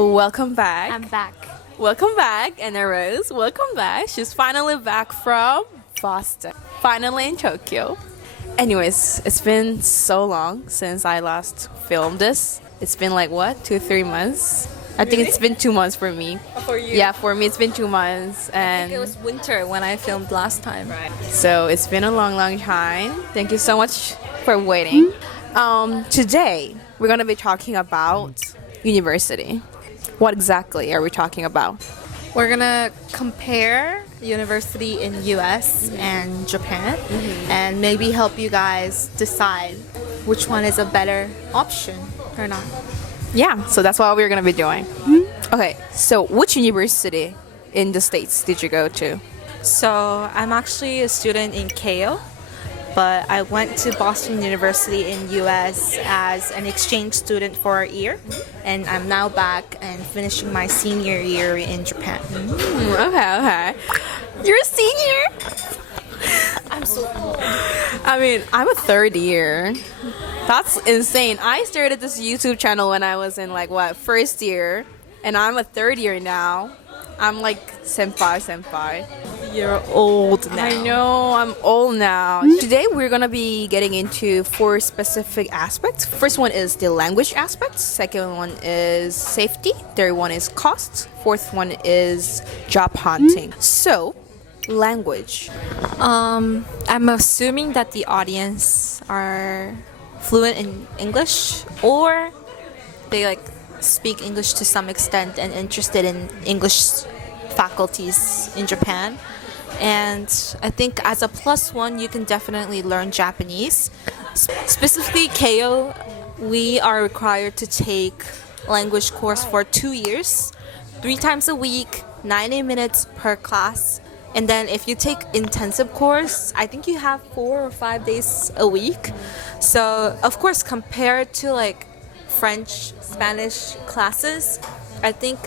Welcome back. I'm back. Welcome back, Anna Rose. Welcome back. She's finally back from Boston. Finally in Tokyo. Anyways, it's been so long since I last filmed this. It's been like what, 2-3 months? I think it's been 2 months for me. For you? Yeah, for me it's been 2 months, and It was winter when I filmed last time. Right. so it's been a long time. Thank you so much for waiting. Today we're gonna be talking about university. What exactly are we talking about? We're gonna compare university in US and Japan and maybe help you guys decide which one is a better option or not. Yeah, so that's what we're gonna be doing. Okay, so which university in the States did you go to? So I'm actually a student in KEIO, but I went to Boston University in US as an exchange student for a year, and I'm now back and finishing my senior year in Japan. Okay. You're a senior? I'm so old. I mean, I'm a third year. That's insane. I started this YouTube channel when I was in first year, and I'm a third year now. I'm like senpai. You're old now. I know, I'm old now. Today we're gonna be getting into 4 specific aspects. First one is the language aspects. Second one is safety. Third one is cost. Fourth one is job hunting. So, language. I'm assuming that the audience are fluent in English or they speak English to some extent and interested in English faculties in Japan. And I think as a +1 you can definitely learn Japanese. Specifically KEIO, we are required to take language course for 2 years, 3 times a week, 90 minutes per class. And then if you take intensive course, I think you have 4 or 5 days a week. So of course compared to French, Spanish classes, I think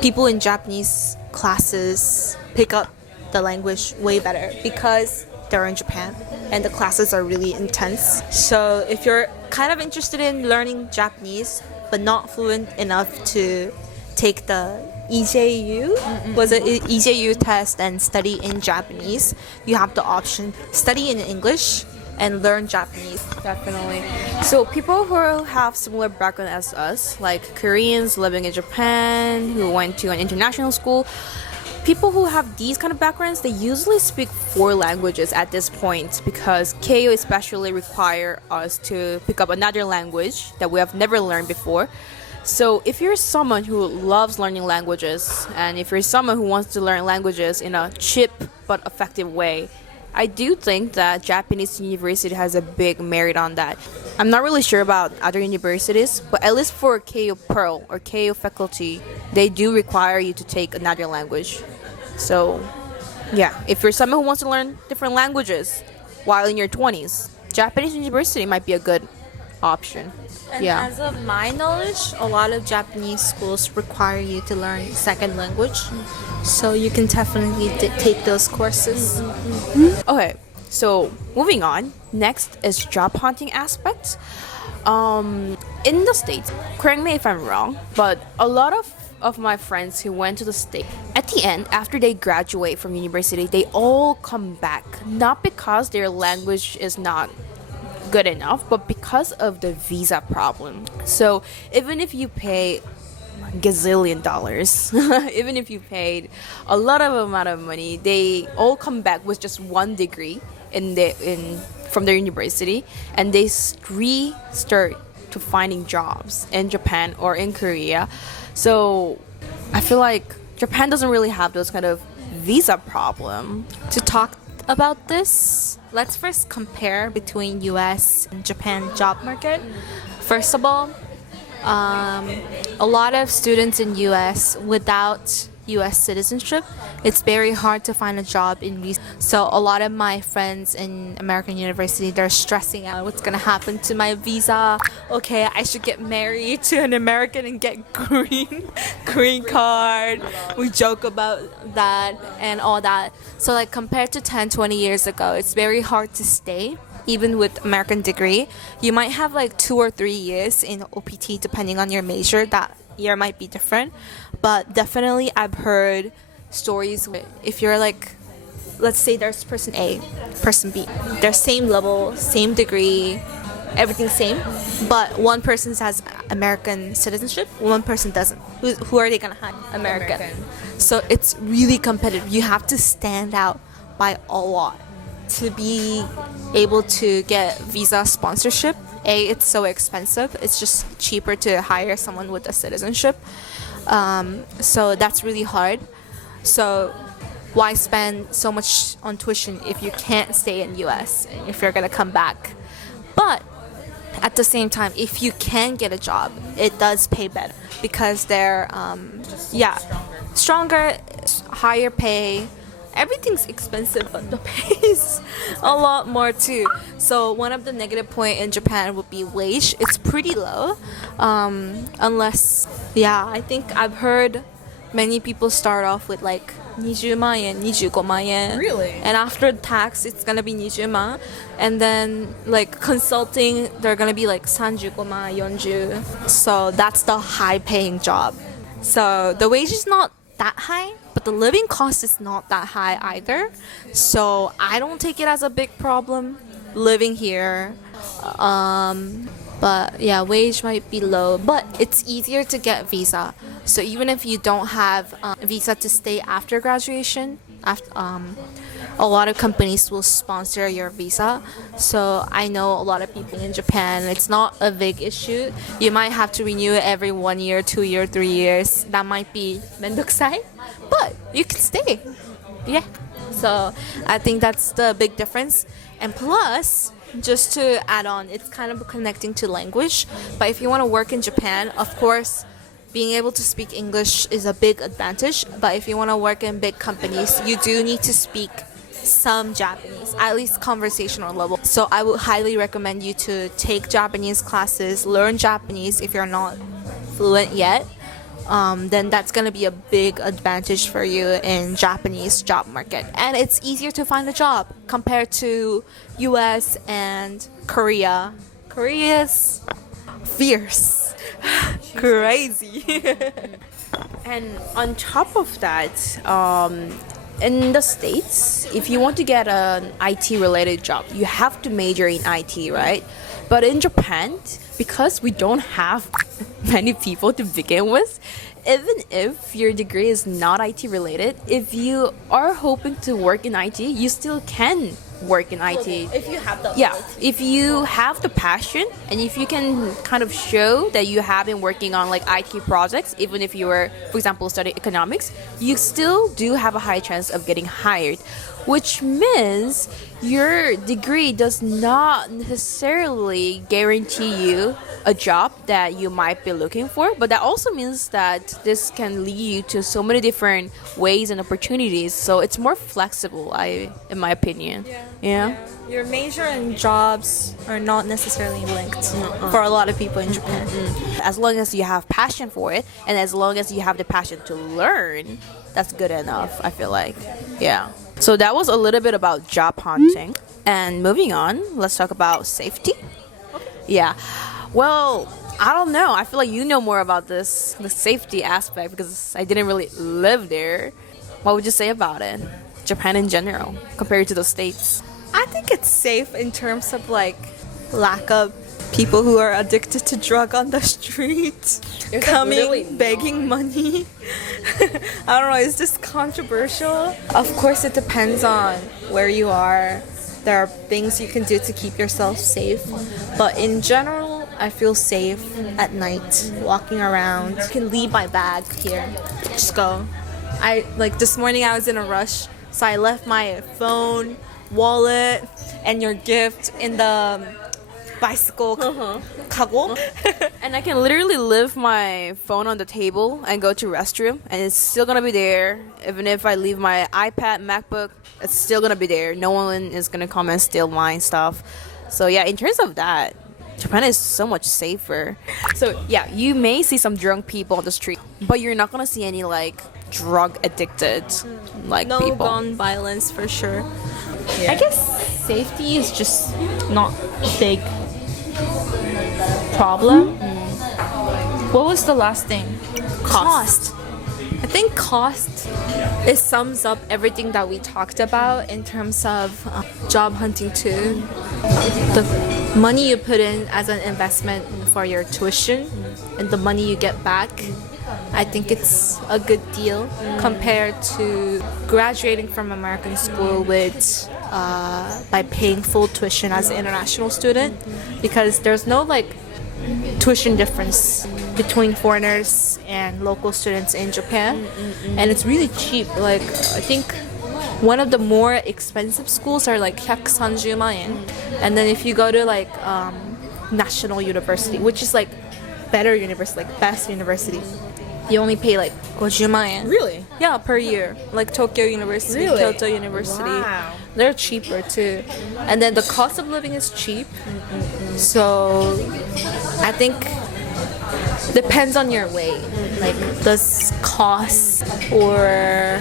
people in Japanese classes pick up the language way better because they're in Japan and the classes are really intense. So if you're kind of interested in learning Japanese but not fluent enough to take the EJU test and study in Japanese, you have the option study in English and learn Japanese. Definitely. So people who have similar background as us, like Koreans living in Japan, who went to an international school, people who have these kind of backgrounds, they usually speak 4 languages at this point because KEIO especially require us to pick up another language that we have never learned before. So if you're someone who loves learning languages, and if you're someone who wants to learn languages in a cheap but effective way, I do think that Japanese university has a big merit on that. I'm not really sure about other universities, but at least for KEIO Pearl or KEIO faculty, they do require you to take another language. So, yeah, if you're someone who wants to learn different languages while in your 20s, Japanese university might be a good option. And as of my knowledge, a lot of Japanese schools require you to learn second language. So you can definitely take those courses. Okay, so moving on. Next is job hunting aspect. In the States, correct me if I'm wrong, but a lot of my friends who went to the States, at the end, after they graduate from university, they all come back. Not because their language is not good enough, but because of the visa problem. So even if you pay gazillion dollars, even if you paid a lot of amount of money, they all come back with just 1 degree from their university, and they restart to finding jobs in Japan or in Korea. So I feel like Japan doesn't really have those kind of visa problem. To talk about this, let's first compare between US and Japan job market. First of all, a lot of students in US without US citizenship, it's very hard to find a job in visa. So a lot of my friends in American university, they're stressing out what's gonna happen to my visa. Okay, I should get married to an American and get green card. We joke about that and all that. So compared to 10, 20 years ago, it's very hard to stay even with American degree, you might have like 2 or 3 years in OPT depending on your major. That year might be different, but definitely I've heard stories where if you're like, let's say there's person A, person B, they're same level, same degree, everything same, but one person has American citizenship, one person doesn't. Who are they gonna hire? American. So it's really competitive. You have to stand out by a lot to be able to get visa sponsorship. It's so expensive. It's just cheaper to hire someone with a citizenship. So that's really hard. So why spend so much on tuition if you can't stay in US, if you're gonna come back? But at the same time, if you can get a job, it does pay better because they're stronger, higher pay. Everything's expensive, but the pay is a lot more too. So one of the negative point in Japan would be wage. It's pretty low, I think I've heard many people start off with like 20万円, 25万円. Really? And after tax, it's gonna be 20万. And then like consulting, they're gonna be like 35万, 40. So that's the high paying job. So the wage is not that high, but the living cost is not that high either. So I don't take it as a big problem living here. But yeah, wage might be low, but it's easier to get visa. So even if you don't have a visa to stay after graduation, a lot of companies will sponsor your visa. So I know a lot of people in Japan, it's not a big issue. You might have to renew it every 1 year, 2 year, 3 years. That might be mendokusai, but you can stay. Yeah. So I think that's the big difference. And plus, just to add on, it's kind of connecting to language. But if you want to work in Japan, of course, being able to speak English is a big advantage. But if you want to work in big companies, you do need to speak some Japanese, at least conversational level. So I would highly recommend you to take Japanese classes, learn Japanese if you're not fluent yet. Then that's going to be a big advantage for you in Japanese job market. And it's easier to find a job compared to US and Korea. Korea's fierce. Crazy. And on top of that, in the States, if you want to get an IT related job, you have to major in IT, right? But in Japan, because we don't have many people to begin with, even if your degree is not IT related, if you are hoping to work in IT, you still can work in IT. If you have the if you have the passion and if you can kind of show that you have been working on like IT projects, even if you were, for example, studying economics, you still do have a high chance of getting hired, which means your degree does not necessarily guarantee you a job that you might be looking for, but that also means that this can lead you to so many different ways and opportunities. So it's more flexible, in my opinion. Yeah. Your major and jobs are not necessarily linked for a lot of people in Japan. As long as you have passion for it, and as long as you have the passion to learn, that's good enough, I feel like. Yeah. So that was a little bit about job hunting. And moving on, let's talk about safety. Yeah. Well, I don't know. I feel like you know more about the safety aspect because I didn't really live there. What would you say about it? Japan in general, compared to the States? I think it's safe in terms of like lack of people who are addicted to drug on the street coming begging money. I don't know, is this controversial? Of course it depends on where you are. There are things you can do to keep yourself safe, but in general I feel safe at night walking around. I can leave my bag here, just go. I like this morning I was in a rush, so I left my phone, wallet, and your gift in the bicycle kago. And I can literally leave my phone on the table and go to restroom, and it's still gonna be there. Even if I leave my iPad, MacBook, it's still gonna be there. No one is gonna come and steal my stuff. So yeah, in terms of that, Japan is so much safer. So yeah, you may see some drunk people on the street, but you're not gonna see any like drug addicted like no people. gun violence for sure. Yeah. I guess safety is just not big problem. What was the last thing? Cost. I think cost, it sums up everything that we talked about in terms of job hunting too. The money you put in as an investment for your tuition and the money you get back, I think it's a good deal compared to graduating from American school with by paying full tuition as an international student, because there's no like tuition difference between foreigners and local students in Japan, and it's really cheap. Like I think one of the more expensive schools are like 130만 yen, and then if you go to like national university, which is like better university, like best university, you only pay like 50만 yen. Really? Yeah, per year. Like Tokyo University, Really? Kyoto University. Wow. They're cheaper too. And then the cost of living is cheap. So I think depends on your way. Like does cost or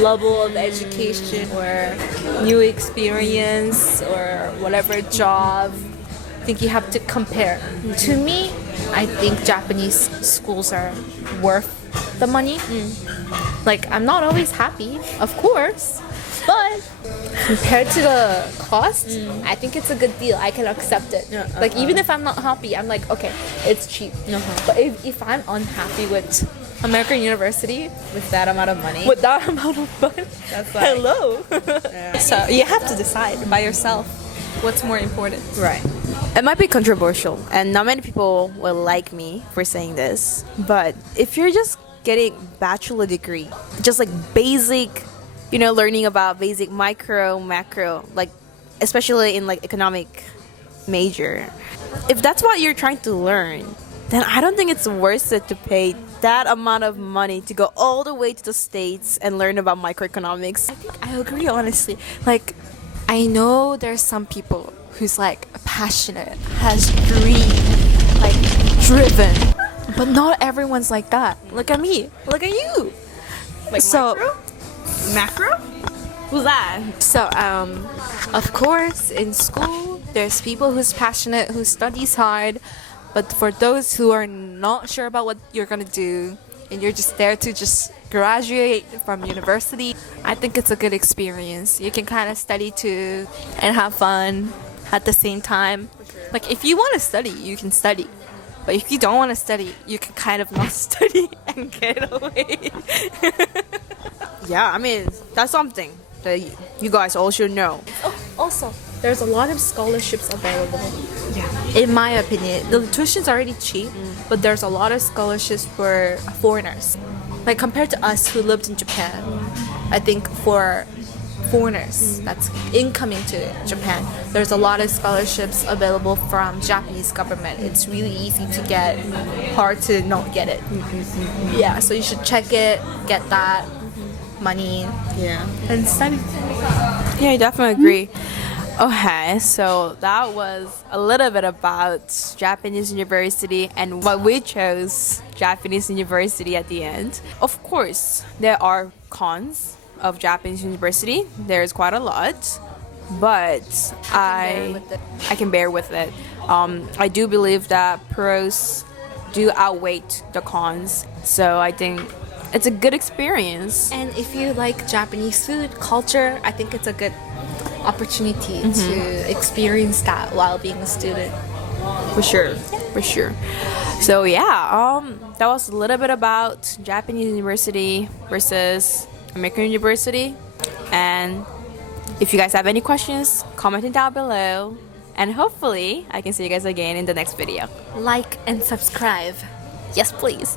level of education or new experience or whatever job, I think you have to compare. To me, I think Japanese schools are worth the money. Like I'm not always happy, of course, but compared to the cost, I think it's a good deal. I can accept it. Like even if I'm not happy, I'm like, okay, it's cheap. But if I'm unhappy with American University With that amount of money. with that amount of money, That's like- hello. So you have to decide by yourself what's more important. Right. It might be controversial, and not many people will like me for saying this, but if you're just getting bachelor degree, just like basic, learning about basic micro, macro, like especially in like economic major, if that's what you're trying to learn, then I don't think it's worth it to pay that amount of money to go all the way to the States and learn about microeconomics. I think I agree, honestly. Like, I know there's some people who's like passionate, has dream, like driven, but not everyone's like that. Look at me. Look at you. Like So- macro? Who's that? So, of course, in school, there's people who's passionate, who studies hard, but for those who are not sure about what you're gonna do, and you're just there to just graduate from university, I think it's a good experience. You can kind of study too and have fun at the same time. Like if you want to study, you can study. But if you don't want to study, you can kind of not study and get away. Yeah, I mean, that's something that you guys all should know. Oh, also, there's a lot of scholarships available. Yeah. In my opinion, the tuition's already cheap, but there's a lot of scholarships for foreigners. Like compared to us who lived in Japan, I think for foreigners that's incoming to Japan, there's a lot of scholarships available from Japanese government. It's really easy to get, hard to not get it. Yeah, so you should check it, get that money, Yeah. and study. Yeah, I definitely agree. Okay, so that was a little bit about Japanese university and why we chose Japanese university at the end. Of course, there are cons of Japanese university. There's quite a lot, but I can bear with it. I do believe that pros do outweigh the cons, so I think it's a good experience. And if you like Japanese food, culture, I think it's a good opportunity to experience that while being a student. For sure, for sure. So yeah, that was a little bit about Japanese university versus American university. And if you guys have any questions, comment it down below. And hopefully, I can see you guys again in the next video. Like and subscribe. Yes, please.